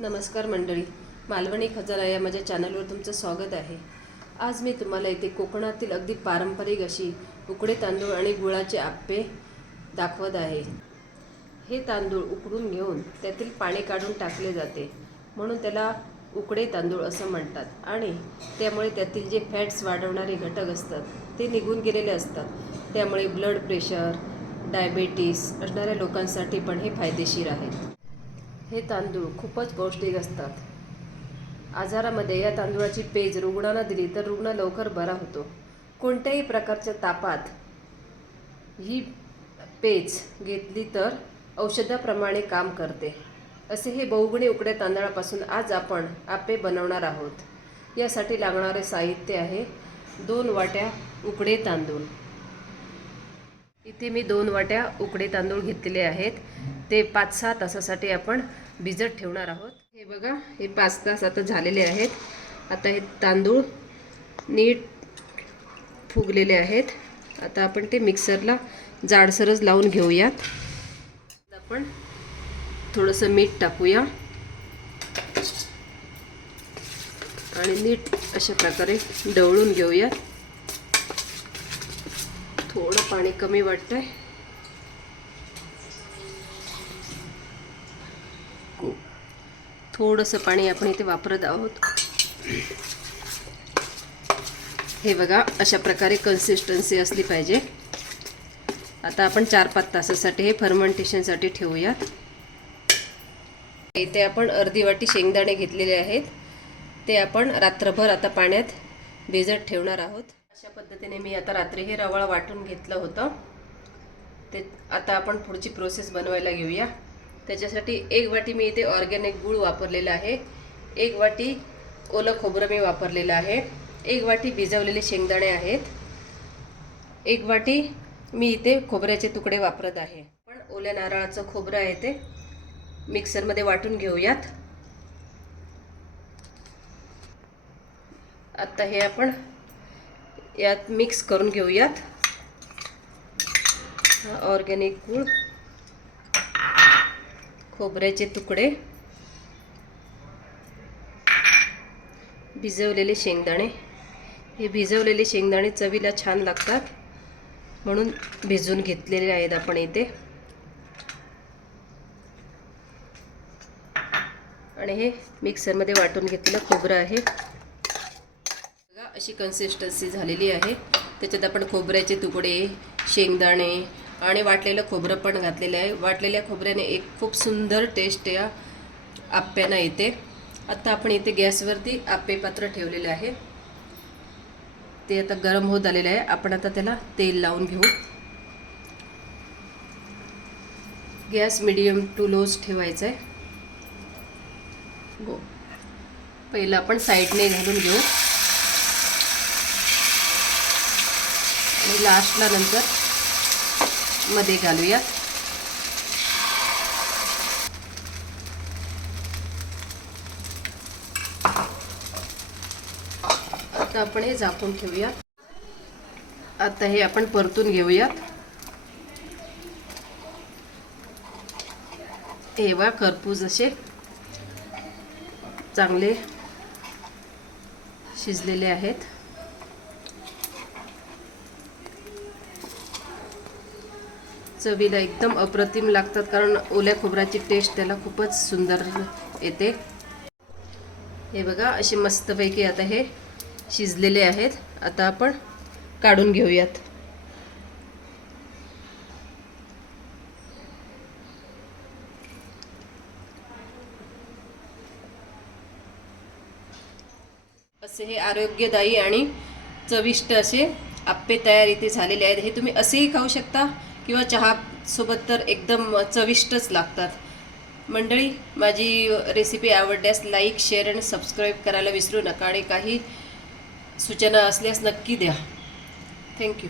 नमस्कार मंडळी, मालवणी खजाना या माझ्या चॅनलवर तुमचं स्वागत आहे। आज मी तुम्हाला इथे कोकणातील अगदी पारंपरिक अशी उकडे तांदूळ आणि गुळाचे आप्पे दाखवत आहे। हे तांदूळ उकडून घेऊन त्यातील पाणी काढून टाकले जाते, म्हणून त्याला उकडे तांदूळ असं म्हणतात। आणि त्यामुळे त्यातील जे फॅट्स वाढवणारे घटक असतात ते निघून गेलेले असतात। त्यामुळे ब्लड प्रेशर, डायबिटीस असणाऱ्या लोकांसाठी पण हे फायदेशीर आहेत। हे तांदूळ खूपच पौष्टिक असतात। आजारामध्ये या तांदूळाची पेज रुग्णांना दिली तर रुग्ण लवकर बरा होतो। कोणत्याही प्रकारच्या तापात ही पेज घेतली तर औषधाप्रमाणे काम करते। असे हे बहुगुणी उकड्या तांदळापासून आज आपण आप्पे बनवणार आहोत। यासाठी लागणारे साहित्य आहे 2 वाट्या उकडे तांदूळ। इथे मी 2 वाट्या उकडे तांदूळ घेतलेले आहेत। ते 5-6 तासासाठी आपण भिजत ठेवणार आहोत। हे बघा, हे 5 तास आता झालेले आहेत। आता हे तांदूळ नीट फुगलेले आहेत। आता आपण ते मिक्सरला जाडसरच लावून घेऊयात। आपण थोडंसं मीठ टाकूया आणि नीट अशा प्रकारे ढवळून घेऊया। थोडं पाणी कमी वाटतंय। थोडंसं पाणी आपण इथे वापरत आहोत। हे बघा, अशा प्रकारे कन्सिस्टन्सी असली पाहिजे। आता आपण 4-5 तासासाठी हे फर्मेंटेशनसाठी ठेवूयात। इथे आपण अर्धी वाटी शेंगदाणे घेतलेले आहेत। ते आपण रात्रभर आता पाण्यात भिजत ठेवणार आहोत। अशा पद्धतीने मी आता रात्री हे रवाळ वाटून घेतलं होतं। ते आता आपण पुढची प्रोसेस बनवायला घेऊया। त्याच्यासाठी 1 वाटी मी इथे ऑर्गॅनिक गूळ वापरलेला आहे, 1 वाटी ओलं खोबरं मी वापरलेलं आहे, 1 वाटी भिजवलेले शेंगदाणे आहेत, 1 वाटी मी इथे खोबऱ्याचे तुकडे वापरत आहे। पण ओल्या नारळाचं खोबरं आहे ते मिक्सरमध्ये वाटून घेऊयात। आता हे आपण यात मिक्स करून घेऊयात। ऑर्गॅनिक गूळ, खोबऱ्याचे तुकडे, भिजवलेले शेंगदाणे। हे भिजवलेले शेंगदाणे चवीला छान लागतात, म्हणून भिजवून घेतलेले आहेत आपण इथे। आणि हे मिक्सरमध्ये वाटून घेतलेलं खोबरं आहे। बघा, अशी कन्सिस्टन्सी झालेली आहे। त्याच्यात आपण खोबऱ्याचे तुकडे, शेंगदाणे आणि वाटलेलं खोबरं पण घातलेलं आहे। वाटलेल्या खोबऱ्याने एक खूप सुंदर टेस्ट या आप्प्यांना येते। आता आपण इथे गॅसवरती आप्पे पात्र ठेवलेले आहे। ते आता गरम होत आलेले आहे। आपण आता त्याला तेल लावून घेऊ। गॅस मीडियम टू लोच ठेवायचा आहे। हो, पहिलं आपण साईडने घालून घेऊ आणि लास्टला नंतर मध्ये घालूया। आता आपण हे झाकून ठेवूया। आता हे आपण परतून घेऊयात। हे खरपूस असे चांगले शिजलेले आहेत। चवीला एकदम अप्रतिम लागतात, कारण ओल्या खोबऱ्याची टेस्ट त्याला खूपच सुंदर येते। हे बघा, असे मस्तपैकी आता हे शिजलेले आहेत। आता आपण काढून घेऊयात। असे हे आरोग्यदायी आणि चविष्ट असे आप्पे तयार इथे झालेले आहेत। हे तुम्ही असेही खाऊ शकता किंवा चहा सोबत तर एकदम चविष्टच लागतात। मंडळी, माझी रेसिपी आवडल्यास लाईक, शेअर आणि सबस्क्राईब करायला विसरू नका। आणि काही सूचना असल्यास नक्की द्या। थँक्यू।